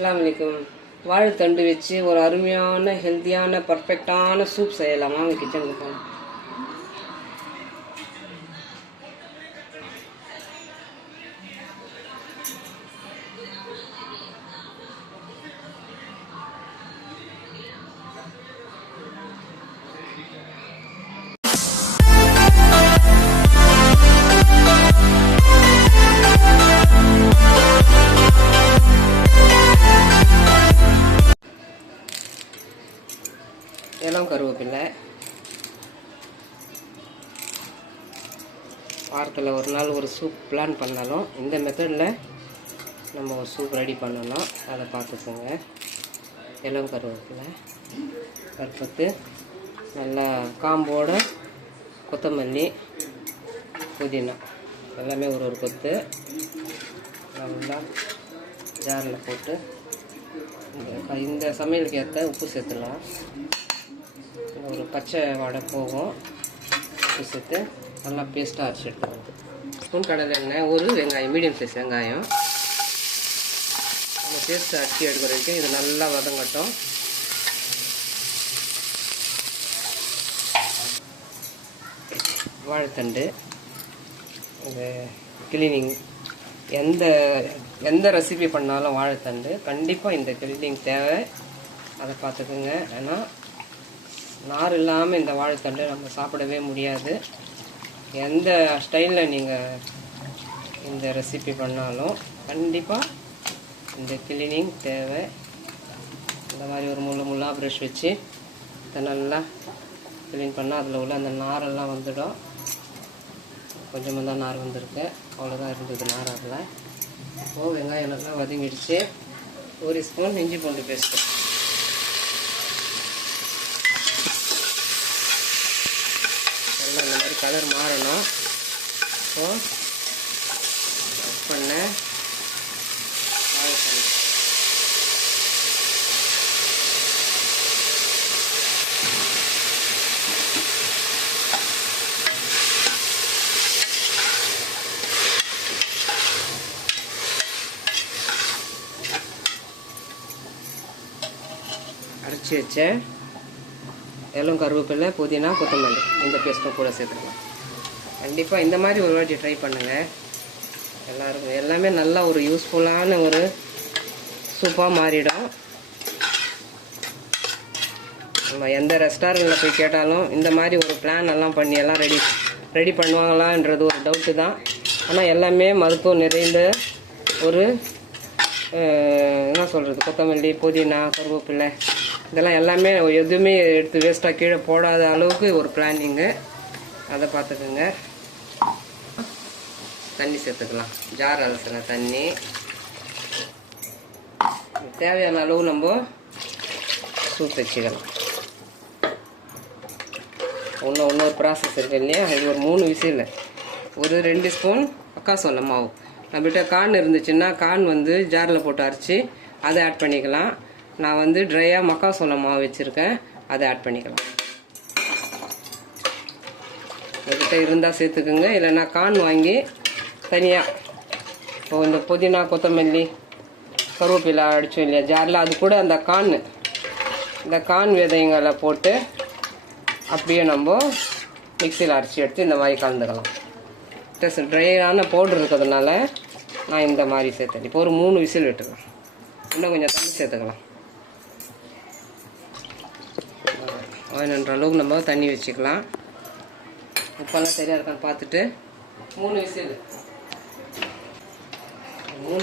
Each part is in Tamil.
அஸ்ஸலாமு அலைக்கும். வாழைத்தண்டு வச்சு ஒரு அருமையான ஹெல்த்தியான பர்ஃபெக்டான சூப் செய்யலாமா? அவங்க கிச்சனுக்கு போகலாம். இளம் கருவேப்பிலை, வாரத்தில் ஒரு நாள் ஒரு சூப் பிளான் பண்ணாலும் இந்த மெத்தடில் நம்ம ஒரு சூப் ரெடி பண்ணணும். அதை பார்த்துக்கோங்க. இளம் கருவேப்பிலை கருப்பத்து, நல்லா காம்போட கொத்தமல்லி, புதினா எல்லாமே ஒரு கொத்து நல்லா ஜாரில் போட்டு இந்த சமையலுக்கு ஏற்ற உப்பு சேர்த்துலாம். ஒரு பச்சை வடை போகும். உப்பு சேர்த்து நல்லா பேஸ்ட்டாக அரைச்சி எடுத்துக்கிறது. ஸ்பூன் கடலை எண்ணெய், ஒரு வெங்காயம், மீடியம் சைஸ் வெங்காயம் நம்ம பேஸ்ட்டு அரைச்சி எடுக்கிற வரைக்கும் இது நல்லா வதங்கட்டும். வாழைத்தண்டு இந்த கிளீனிங் எந்த ரெசிபி பண்ணாலும் வாழைத்தண்டு கண்டிப்பாக இந்த கிளீனிங் தேவை. அதை பார்த்துக்குங்க. ஏன்னா நார் இல்லாமல் இந்த வாழைத்தண்டு நம்ம சாப்பிடவே முடியாது. எந்த ஸ்டைலில் நீங்கள் இந்த ரெசிபி பண்ணாலும் கண்டிப்பாக இந்த கிளீனிங் தேவை. இந்த மாதிரி ஒரு முள்ளாக ப்ரஷ் வச்சு இதை நல்லா கிளீன் பண்ணால் அதில் உள்ள அந்த நாரெல்லாம் வந்துடும். கொஞ்சமாக தான் நார் வந்திருக்கு, அவ்வளோதான் இருந்தது நார். அதில் இப்போது வெங்காயம் நல்லா வதங்கிடுச்சு. ஒரு ஸ்பூன் இஞ்சி பூண்டு பேஸ்ட்டு, நல்லா இந்த மாதிரி கலர் மாறணும். ஸோ பண்ண வாழைத்தண்டு அரைச்சி வச்ச இளம் கருவேப்பிலை, புதினா, கொத்தமல்லி இந்த பேஸ்ட்டும் கூட சேர்த்துக்கலாம். கண்டிப்பாக இந்த மாதிரி ஒரு வாட்டி ட்ரை பண்ணுங்கள். எல்லாருக்கும் எல்லாமே நல்லா ஒரு யூஸ்ஃபுல்லான ஒரு சூப்பாக மாறிடும். நம்ம எந்த ரெஸ்டாரண்ட்டில் போய் கேட்டாலும் இந்த மாதிரி ஒரு பிளான் எல்லாம் பண்ணி எல்லாம் ரெடி பண்ணுவாங்களான்றது ஒரு டவுட்டு தான். ஆனால் எல்லாமே மருத்துவம் நிறைந்த ஒரு என்ன சொல்கிறது, கொத்தமல்லி, புதினா, கருவேப்பிலை இதெல்லாம் எல்லாமே எதுவுமே எடுத்து வேஸ்ட்டாக கீழே போடாத அளவுக்கு ஒரு பிளானிங்கு. அதை பார்த்துக்குங்க. தண்ணி சேர்த்துக்கலாம். ஜார் அலசின தண்ணி தேவையான அளவு நம்ம சூப் வச்சுக்கலாம். இன்னொரு ப்ராசஸ் இருக்குது இல்லையா, இது ஒரு 3 விசில், ஒரு 2 ஸ்பூன் மக்காசோளம் மாவு. நம்மகிட்ட கார்ன் இருந்துச்சுன்னா கார்ன் ஜாரில் போட்டு அரைச்சி அதை ஆட் பண்ணிக்கலாம். நான் ட்ரையாக மக்காசோளம் மாவு வச்சுருக்கேன், அதை ஆட் பண்ணிக்கலாம். உங்கள்கிட்ட இருந்தால் சேர்த்துக்குங்க, இல்லைன்னா கார்ன் வாங்கி தனியாக இப்போ இந்த புதினா, கொத்தமல்லி, கருவேப்பிலை அடித்தோம் இல்லையா ஜாரில், அது கூட அந்த கார்ன் விதைங்களை போட்டு அப்படியே நம்ம மிக்சியில் அரைச்சி எடுத்து இந்த மாதிரி கலந்துக்கலாம். ட்ரையான பவுடர் இருக்கிறதுனால நான் இந்த மாதிரி சேர்த்தேன். இப்போ ஒரு 3 விசில் விட்டுக்கலாம். இன்னும் கொஞ்சம் தண்ணி சேர்த்துக்கலாம். வேணுன்ற அளவுக்கு நம்ம தண்ணி வச்சுக்கலாம். உப்பெல்லாம் சரியாக இருக்கான்னு பார்த்துட்டு 3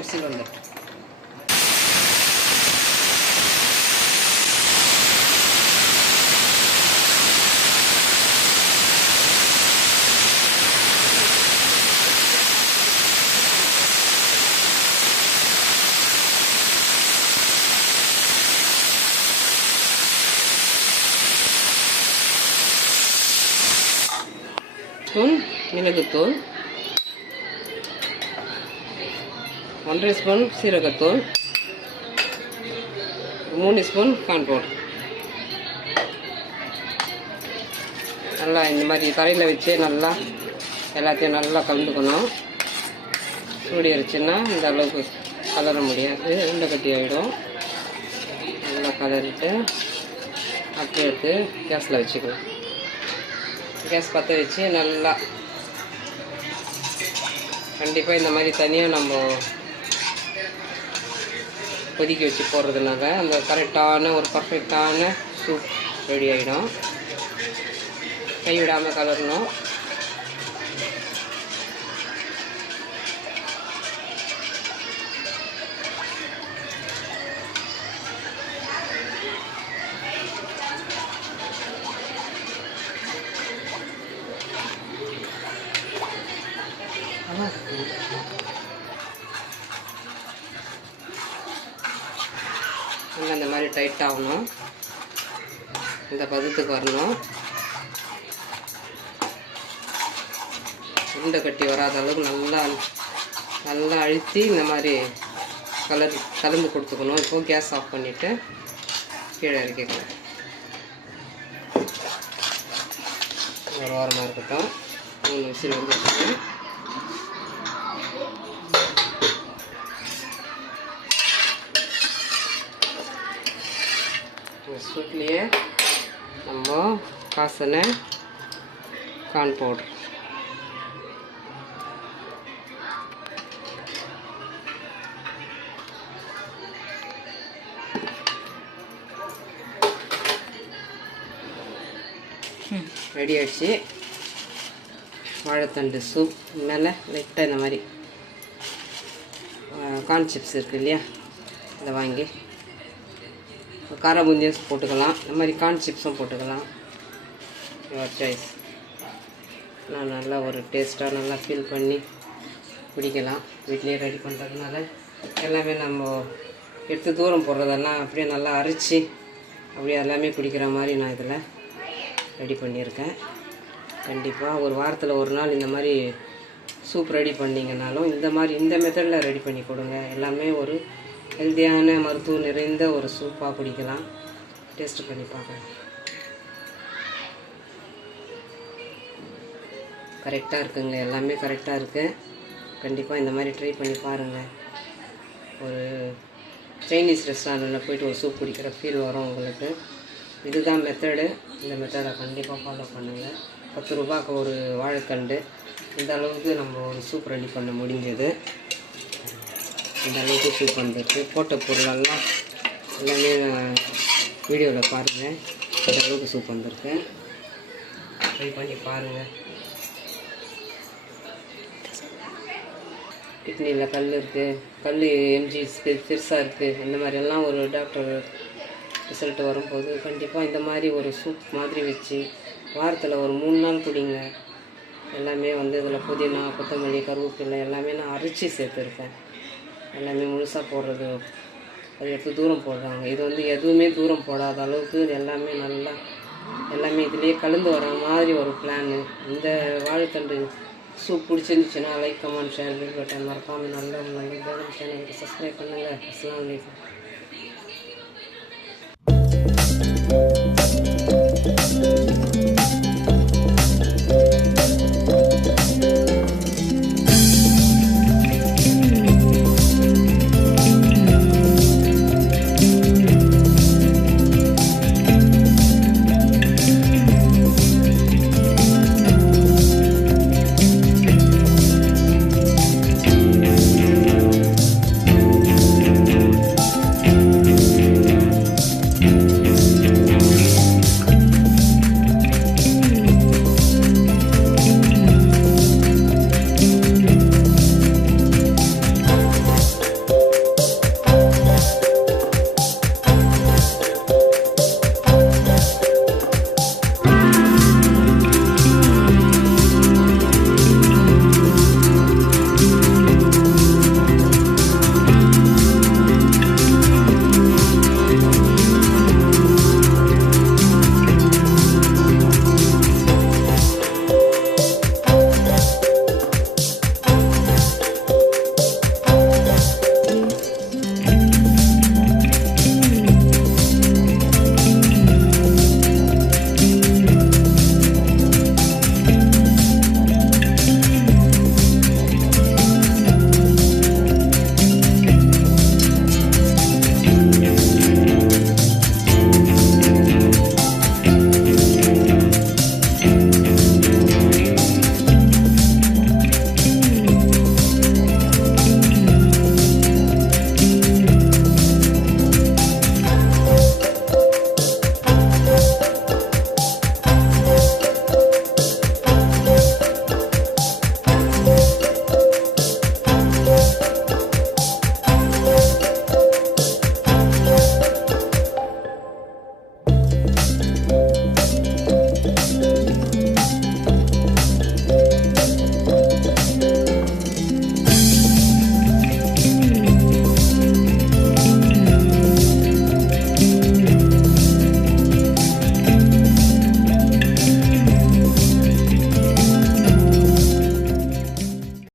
விசில் வந்துட்டு ஸ்பூன் மிளகுத்தூள், 1.5 ஸ்பூன் சீரகத்தூள், 3 ஸ்பூன் கார்ன்ஃப்ளவர். நல்லா இந்த மாதிரி தரையில் வச்சு நல்லா எல்லாத்தையும் நல்லா கலந்துக்கணும். சூடு இருந்துச்சுன்னா இந்த அளவுக்கு கலர முடியாது, உருண்டை கட்டி ஆகிடும். நல்லா கலரிட்டு அப்படியே எடுத்து கேஸில் வச்சுக்கலாம். கேஸ் பற்ற வச்சு நல்லா கண்டிப்பாக இந்த மாதிரி தனியாக நம்ம கொதிக்க வச்சு போடுறதுனால அந்த கரெக்டான ஒரு பர்ஃபெக்டான சூப் ரெடி ஆகிடும். கைவிடாமல் கலரணும். இந்த மாதிரி டைட் ஆகணும், இந்த பதத்துக்கு வரணும். உருண்டை கட்டி வராத அளவுக்கு நல்லா அழுத்தி இந்த மாதிரி கலந்து கொடுத்துக்கணும். இப்போது கேஸ் ஆஃப் பண்ணிவிட்டு கீழே இறக்கிக்கலாம். ஒரு வாரமாக இருக்கட்டும். 3 விசில் வந்துருச்சு. சூட்லேயே நம்ம காசனை கார்ன் பவுடர் ரெடி ஆகிடுச்சு. வாழைத்தண்டு சூப் மேலே லைட்டாக இந்த மாதிரி கார்ன் சிப்ஸ் இருக்குது இல்லையா, இதை வாங்கி கார பூந்தியும் போட்டுக்கலாம், இந்த மாதிரி கார்ன் சிப்ஸும் போட்டுக்கலாம். Your choice. நான் நல்லா ஒரு டேஸ்ட்டாக நல்லா ஃபீல் பண்ணி குடிக்கலாம். வீட்லேயே ரெடி பண்ணுறதுனால எல்லாமே நம்ம எடுத்து தூரம் போடுறதெல்லாம் அப்படியே நல்லா அரைச்சி அப்படியே எல்லாமே குடிக்கிற மாதிரி நான் இதில் ரெடி பண்ணியிருக்கேன். கண்டிப்பாக ஒரு வாரத்தில் ஒரு நாள் இந்த மாதிரி சூப் ரெடி பண்ணிங்கனாலும் இந்த மெத்தடில் ரெடி பண்ணி கொடுங்க. எல்லாமே ஒரு ஹெல்த்தியான மருத்துவம் நிறைந்த ஒரு சூப்பாக குடிக்கலாம். டேஸ்ட் பண்ணி பார்க்கலாம். கரெக்டாக இருக்குங்க, எல்லாமே கரெக்டாக இருக்குது. கண்டிப்பாக இந்த மாதிரி ட்ரை பண்ணி பாருங்கள். ஒரு சைனீஸ் ரெஸ்டாரண்ட்டில் போய்ட்டு ஒரு சூப் குடிக்கிற ஃபீல் வரும் உங்களுக்கு. இதுதான் மெத்தடு. இந்த மெத்தடை கண்டிப்பாக ஃபாலோ பண்ணுங்கள். 10 ரூபாய்க்கு ஒரு வாழைத்தண்டு. இந்த அளவுக்கு நம்ம ஒரு சூப் ரெடி பண்ண முடிஞ்சது. இந்த அளவுக்கு சூப் வந்துருக்கு. போட்ட பொருளெல்லாம் எல்லாமே வீடியோவில் பாருங்கள். இந்த அளவுக்கு சூப் வந்திருக்கு. ட்ரை பண்ணி பாருங்கள். கிட்னியில் கல் இருக்குது, கல் எம்ஜி பெருசாக இருக்குது, இந்த மாதிரியெல்லாம் ஒரு டாக்டர் ரிசல்ட் வரும்போது கண்டிப்பாக இந்த மாதிரி ஒரு சூப் மாதிரி வச்சு வாரத்தில் ஒரு 3 நாள் குடிங்க. எல்லாமே இதில் புதினா, கொத்தமல்லி, கருவேப்பிலை எல்லாமே நான் அரைச்சி சேர்த்துருக்கேன். எல்லாமே முழுசாக போடுறது அது எடுத்து தூரம் போடுறாங்க. இது எதுவுமே தூரம் போடாத அளவுக்கு எல்லாமே இதுலேயே கலந்து வர மாதிரி ஒரு பிளானு. இந்த வாழைத்தண்டு சூப் பிடிச்சிருந்துச்சுன்னா like, comment, share, bell button மறக்காமல் நல்ல சேனலுக்கு சப்ஸ்கிரைப் பண்ணுங்கள். அஸ்ஸலாமு அலைக்கும்.